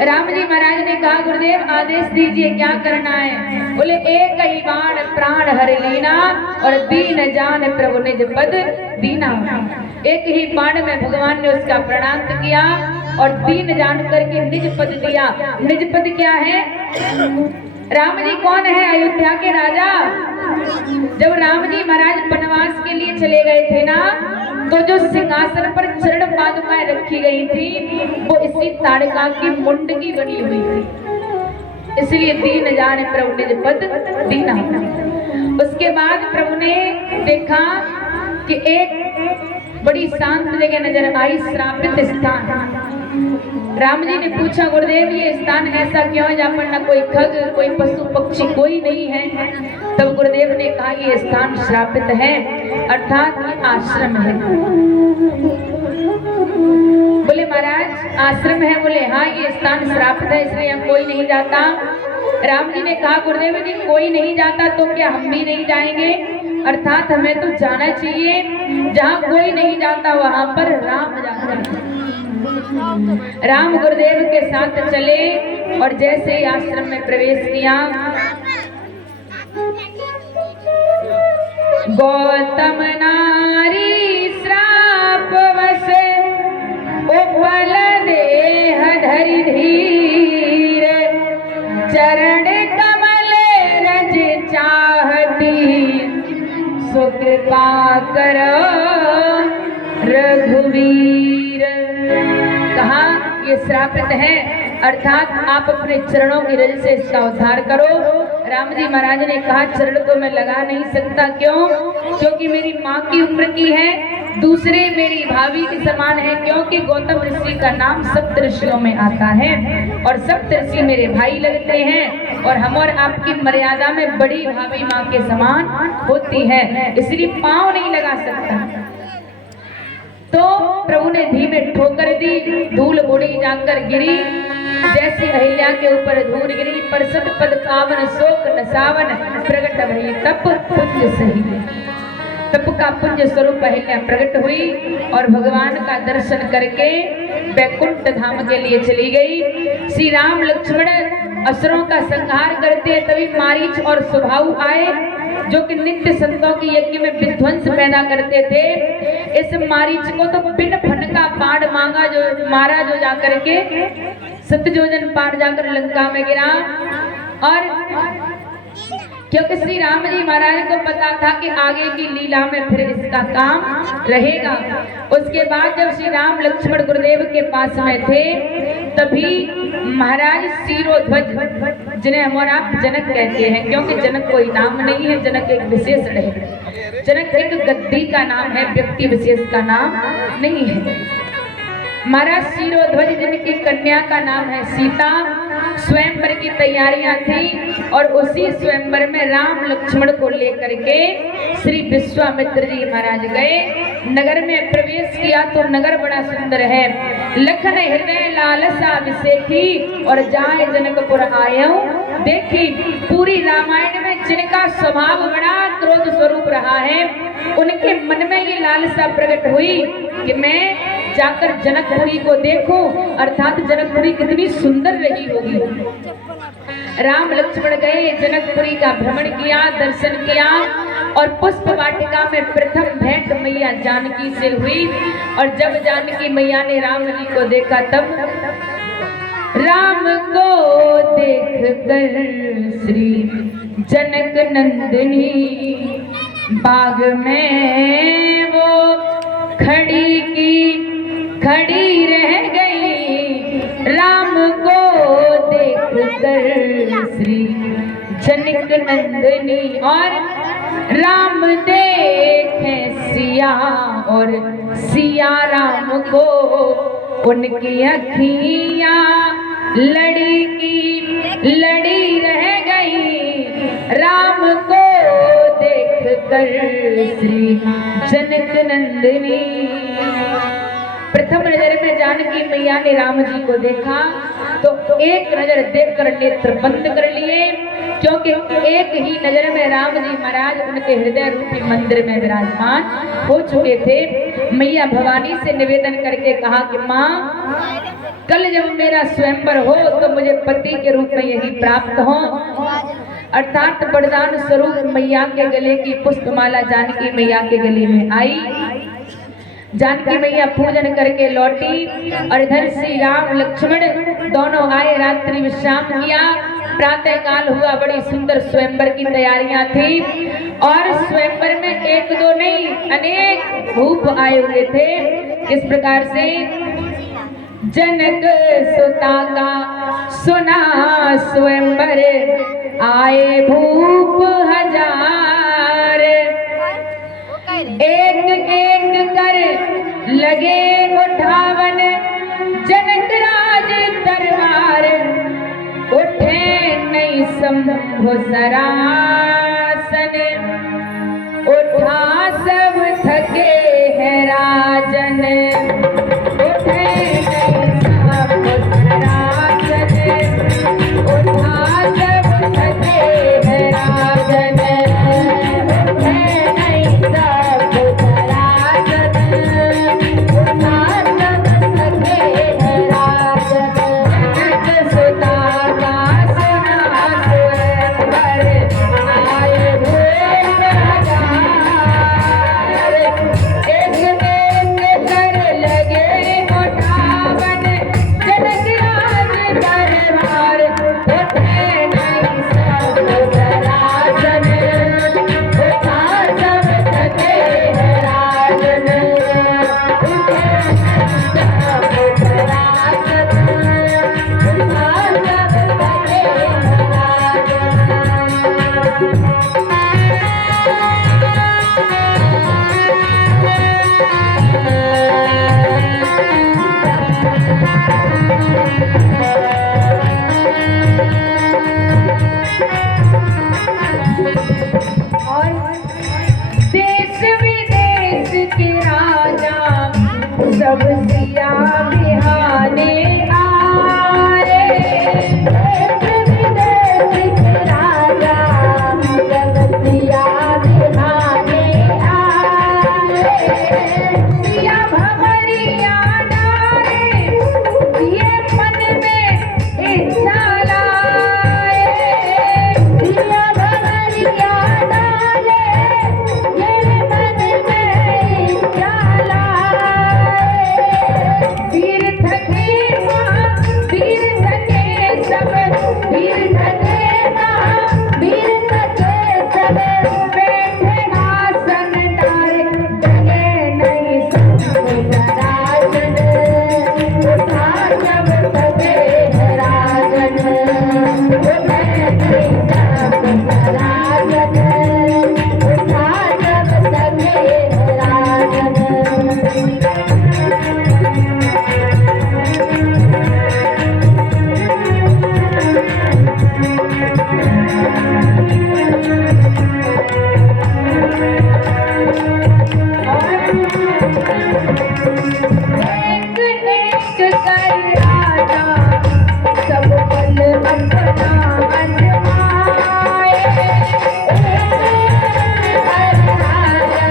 राम जी महाराज ने कहा गुरुदेव आदेश दीजिए क्या करना है। बोले एक ही बाण प्राण हर लीना और दीन जान प्रभु निज पद दीना। एक ही बाण में भगवान ने उसका प्रणाम किया और दीन जान करके निज पद दिया। निज पद क्या है? राम जी कौन है? अयोध्या के राजा। जब राम जी महाराज वनवास के लिए चले गए थे ना, तो जो सिंहासन पर चरण पादुकाएं रखी गई थी वो इसी ताड़का की मुंडकी बनी हुई थी, इसलिए दीन जान प्रभु निज पद दीना। उसके बाद प्रभु ने देखा कि एक बड़ी शांत जगह नजर आई, श्रापित स्थान। राम जी ने पूछा गुरुदेव ये स्थान ऐसा क्यों है जहाँ पर न कोई खग कोई पशु पक्षी कोई नहीं है? तब गुरुदेव ने कहा ये स्थान श्रापित है, अर्थात आश्रम है। बोले महाराज आश्रम है? बोले हाँ ये स्थान श्रापित है इसलिए यहाँ कोई नहीं जाता। राम जी ने कहा गुरुदेव यदि कोई नहीं जाता तो क्या हम भी नहीं जाएंगे? अर्थात हमें तो जाना चाहिए, जहाँ कोई नहीं जाता वहां पर राम जाता है। राम गुरुदेव के साथ चले और जैसे ही आश्रम में प्रवेश किया, गौतम नारी श्राप वसे उपल देह धरि धीर, चरण कमल रज चाहती, सुकृपा करो रघुवीर। कहा ये श्रापित है, अर्थात आप अपने चरणों की रज से इसका उद्धार करो। राम जी महाराज ने कहा चरण तो मैं लगा नहीं सकता। क्यों? क्योंकि मेरी माँ की उम्र की है, दूसरे मेरी भाभी के समान है, क्योंकि गौतम ऋषि का नाम सप्त ऋषियों में आता है और सप्त ऋषि मेरे भाई लगते हैं और हम और आपकी मर्यादा में बड़ी भाभी माँ के समान होती है, इसलिए पाँव नहीं लगा सकता। तो प्रभु ने धीमे ठोकर दी, धूल उड़ी जाकर गिरी, जैसी अहिल्या के ऊपर धूल गिरी, परसत पद पावन शोक नसावन, प्रगट भई तप पुंज सही। तप का पुंज स्वरूप अहिल्या प्रकट हुई और भगवान का दर्शन करके वैकुंठ धाम के लिए चली गई। श्री राम लक्ष्मण असुरों का संहार करते तभी मारीच और सुभाऊ आए, जो कि नित्य संतों के यज्ञ में विध्वंस पैदा करते थे। इस मारीच को तो बिन फन का बाण मांगा जो मारा, जो जाकर के 7 योजन पार जाकर लंका में गिरा। और क्योंकि श्री राम जी महाराज को पता था कि आगे की लीला में फिर इसका काम रहेगा। उसके बाद जब श्री राम लक्ष्मण गुरुदेव के पास में थे तभी महाराज शिरोध्वज, जिन्हें हम और आप जनक कहते हैं, क्योंकि जनक कोई नाम नहीं है, जनक एक विशेषण है। जनक एक गद्दी का नाम है, व्यक्ति विशेष का नाम नहीं है। महाराज शिरोध्वज जिनकी कन्या का नाम है सीता, स्वयंवर की तैयारियां थी और उसी स्वयंवर में राम लक्ष्मण को लेकर के श्री विश्वामित्र जी महाराज गए। नगर में प्रवेश किया तो नगर बड़ा सुंदर है। लखन हृदय लालसा विसेखी और जाए जनकपुर आयो देखी। पूरी रामायण में जिनका स्वभाव बड़ा क्रोध स्वरूप रहा है, उनके मन में ये लालसा प्रकट हुई कि मैं जाकर जनकपुरी को देखूं, अर्थात जनकपुरी कितनी सुंदर रही होगी। राम लक्ष्मण गए, जनकपुरी का भ्रमण किया, दर्शन किया और पुष्प वाटिका में प्रथम भेंट मैया जानकी से हुई। और जब जानकी मैया ने राम जी को देखा तब राम को देख कर श्री जनक नंदिनी बाग में वो खड़ी रह गई। राम को देख कर श्री जनक नंदिनी और राम देखे सिया और सिया राम को, उनकी अखियां लड़ी रह गई। राम को देख कर श्री जनक नंदिनी। प्रथम नजर में जानकी मैया ने राम जी को देखा तो एक नजर देखकर नेत्र बंद कर लिए क्योंकि एक ही नजर में राम जी महाराज उनके हृदय रूपी मंदिर में विराजमान हो चुके थे। मैया भवानी से निवेदन करके कहा कि माँ, कल जब मेरा स्वयंवर हो तो मुझे पति के रूप में यही प्राप्त हो। अर्थात वरदान स्वरूप मैया के गले की पुष्पमाला जानकी मैया के गले में आई। जानकी मैया पूजन करके लौटी और इधर श्री राम लक्ष्मण दोनों आए, रात्रि विश्राम किया। प्रातः काल हुआ, बड़ी सुंदर स्वयंवर की तैयारियां थी और स्वयंवर में एक दो नहीं अनेक भूप आए हुए थे। इस प्रकार से जनक सुता का सुना स्वयंवर, आए भूप हजार, एक एक कर लगे उठावन, जनक राज दरबार, उठे नहीं शंभु सरासन, उठा सब थके है राजन, उठे नहीं शंभु सरासन, उठा सब थके है राजन, उठे नहीं शंभु सरासन, उठा सब थके है राजन। जनक सुता का सुना स्वयंवर, आए भूप हजार, एक एक कर लगे उठावन, जनक राज दरबार, उठे नहीं शंभु सरासन, उठा सब थके है राजन, उठे नहीं शंभु सरासन, उठा सब थके है और देश विदेश के राजा सब सिया बिहाने आए, देश विदेश के राजा सब सिया बिहाने आए, सिया भंवरिया डाले ये मन में इच्छा लाए, सिया भंवरिया डाले ये मन में इच्छा लाए, वीर थके माँ वीर थके सब, वीर थके माँ वीर थके सब, बैठे आसन डारे, जगे नहीं शंभु सरासन, उठा सब थके है राजन, उठे नहीं शंभु सरासन, उठा सब थके है राजन। एक एक कर राजा सब बल अपना अजमाए, एक कर राजा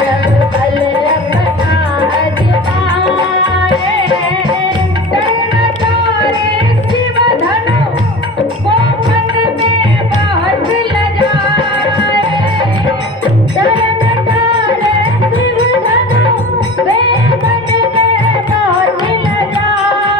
सब बल अपना अजमाए, तन तारे शिव धनु वो मन में बहुत लजाए, तन तारे शिव धनु वे मन में बहुत लजाए,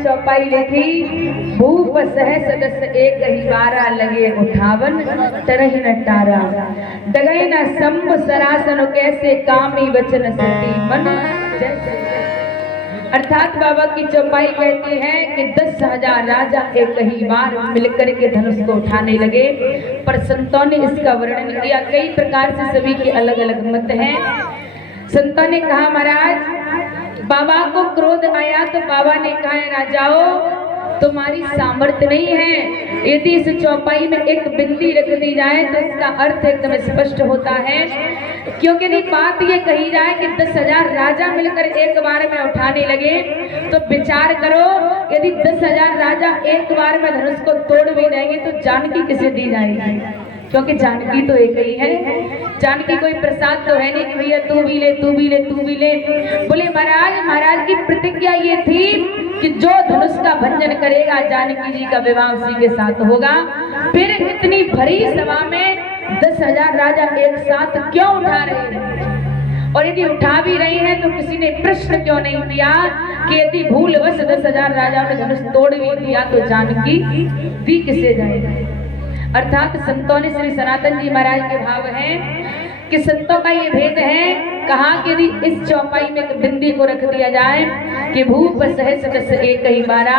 चौपाई लिखी, भूप सहस दस एक ही बारा लगे उठावन तरह न टारा, डगै न शंभ सरासन कैसे कामी वचन सती मन जैसे। अर्थात बाबा की चौपाई कहती है कि 10,000 राजा एक ही बार मिलकर के धनुष को उठाने लगे। पर संतों ने इसका वर्णन किया, कई प्रकार से सभी के अलग अलग मत हैं। संतों ने कहा महाराज बाबा को क्रोध आया तो बाबा ने कहा राजाओं तुम्हारी सामर्थ्य नहीं है, यदि इस चौपाई में एक बिंदी रख दी जाए तो इसका अर्थ एकदम स्पष्ट होता है। क्योंकि यदि बात ये कही जाए कि 10,000 राजा मिलकर एक बार में उठाने लगे तो विचार करो, यदि 10,000 राजा एक बार में धनुष को तोड़ भी देंगे तो जानकी किसे दी जाएगी? क्योंकि जानकी तो एक ही है, जानकी कोई प्रसाद तो है नहीं कि भैया तू भी ले तू भी ले तू भी ले। बोले महाराज की प्रतिज्ञा ये थी कि जो धनुष का भंजन करेगा जानकी जी का विवाह उसी के साथ होगा। फिर इतनी भरी सभा में 10,000 राजा एक साथ क्यों उठा रहे हैं? और यदि उठा भी रही हैं तो किसी ने प्रश्न क्यों नहीं किया कि यदि भूलवश 10,000 राजाओं ने धनुष तोड़ भी दिया तो जानकी दी किसे जाएगा? अर्थात संतों ने श्री सनातन जी महाराज के भाव हैं कि संतों का ये भेद है। कहा कि यदि इस चौपाई में एक बिंदी को रख दिया जाए कि भूप सहस दस एक ही बारा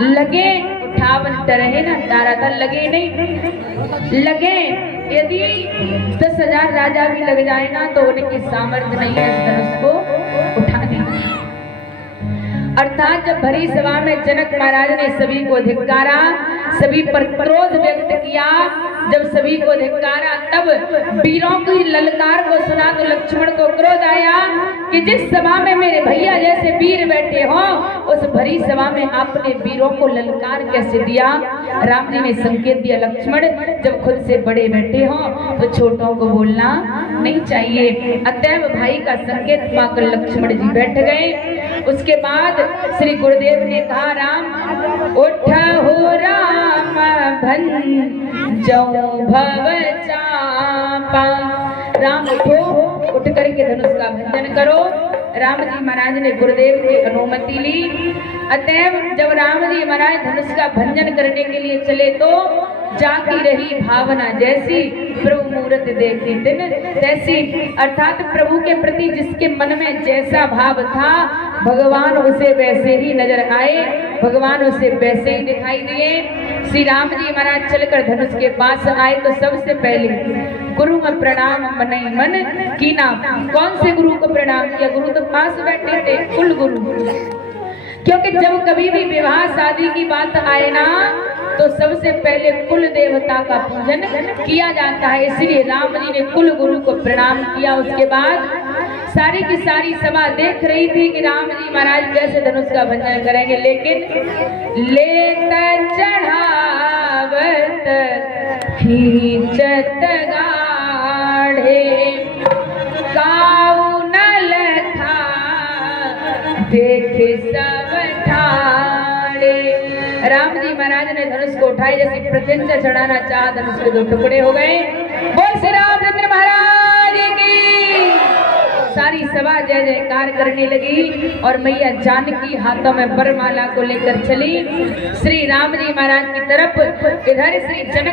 लगे उठावन तरह न तारा था, लगे नहीं लगे। यदि 10,000 राजा भी लग जाए ना तो उनकी सामर्थ्य नहीं है इस धनुष को उठाने। अर्थात जब भरी सभा में जनक महाराज ने सभी को धिक्कारा, सभी पर क्रोध व्यक्त किया, जब सभी को धिक्कारा तब वीरों की ललकार को सुना तो लक्ष्मण को क्रोध आया कि जिस सभा में मेरे भैया जैसे वीर बैठे हो उस भरी सभा में आपने वीरों को ललकार कैसे दिया? राम जी ने संकेत दिया लक्ष्मण जब खुद से बड़े बैठे हो तो छोटों को बोलना नहीं चाहिए। अतएव भाई का संकेत पाकर लक्ष्मण जी बैठ गए। उसके बाद श्री गुरुदेव ने कहा राम उठा हो राम भंजो भव चापा, राम उठो उठ करके धनुष का भंजन करो। राम जी महाराज ने गुरुदेव की अनुमति ली। अतएव जब राम जी महाराज धनुष का भंजन करने के लिए चले तो जाकी रही भावना जैसी प्रभु मूर्त देखी दिन तैसी। अर्थात प्रभु के प्रति जिसके मन में जैसा भाव था भगवान उसे वैसे ही नजर आए, भगवान उसे वैसे ही दिखाई दिए। श्री राम जी महाराज चलकर धनुष के पास आए तो सबसे पहले गुरु में प्रणाम मन मन कीना। कौन से गुरु को प्रणाम किया? गुरु तो पास बैठे थे, कुल गुरु। क्योंकि जब कभी भी विवाह शादी की बात आए ना तो सबसे पहले कुल देवता का पूजन किया जाता है, इसलिए राम जी ने कुल गुरु को प्रणाम किया। उसके बाद सारी की सारी सभा देख रही थी कि राम जी महाराज कैसे धनुष का भंजन करेंगे, लेकिन लेता चढ़ावत खींचत गाढ़े काऊ नल था देखे सब ठाड़े। राम जी महाराज ने धनुष को उठाए, जैसे प्रत्यंच चढ़ाना चाहा धनुष के 2 टुकड़े हो गए। बोल श्री रामचंद्र महाराज की। सारी सभा जय जयकार करने लगी और मैया जानकी हाथों में वरमाला को लेकर चली श्री राम जी महाराज की तरफ। इधर श्री जनक